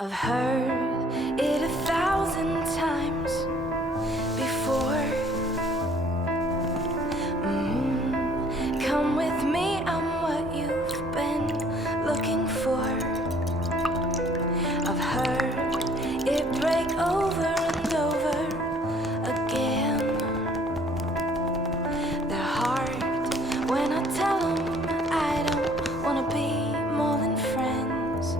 I've heard it 1,000 times before. Come with me, I'm what you've been looking for. I've heard it break over and over again. They're hard when I tell them I don't want to be more than friends.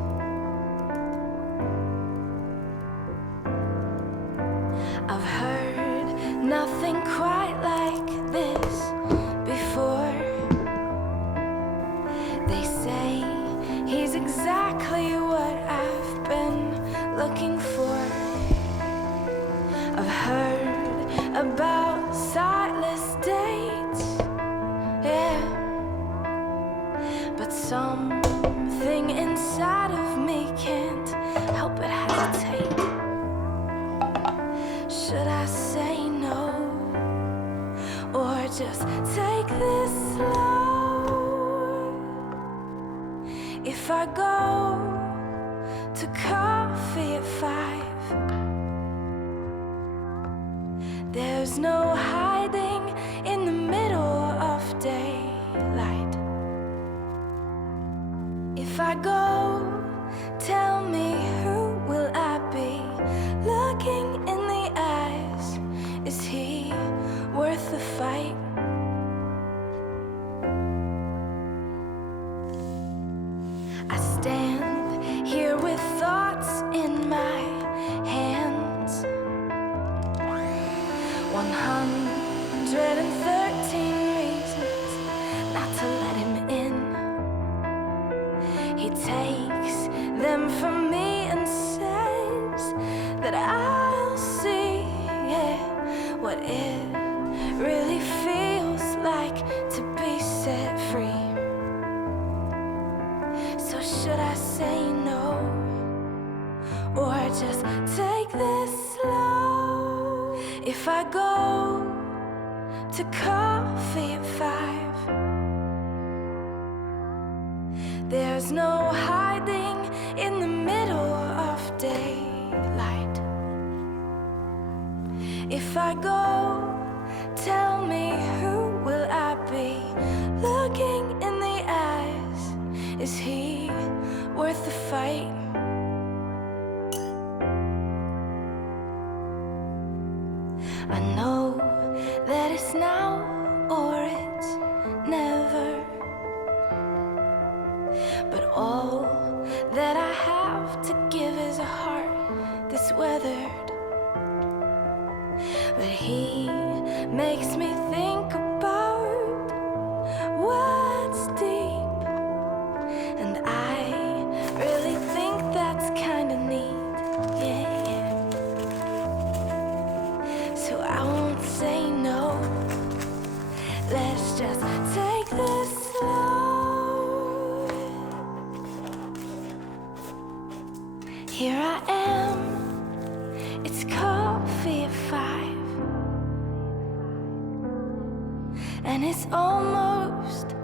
I've heard nothing quite like this before. They say he's exactly what I've been looking for. I've heard about sightless dates, yeah, but something inside of me can't help but hesitate. Should I say no, or just take this slow? If I go to coffee at 5, there's no hiding in the middle of daylight. If I go, tell me, who will I be looking in the eyes? Is he worth the fight? I stand here with thoughts in my hands, 113 reasons not to let him in. He takes them from me and says that I'll see, yeah, what it really feels like to be set free. So should I say no, or just take this slow? If I go to coffee at 5, there's no hiding in the middle of daylight. If I go, tell me, who will I be looking in the eyes? Is he worth the fight? I know that it's now or it's never, but all that I have to give is a heart that's weathered. But he makes me think about what's deep, and I really think that's kinda neat, yeah. So I won't say no, let's just take this slow. Here I am, it's coffee at 5, and it's almost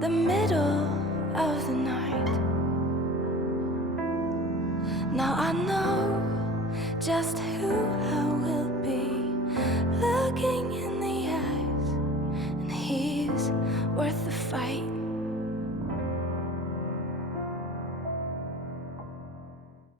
the middle of the night. Now I know just who I will be looking in the eyes, and he's worth the fight.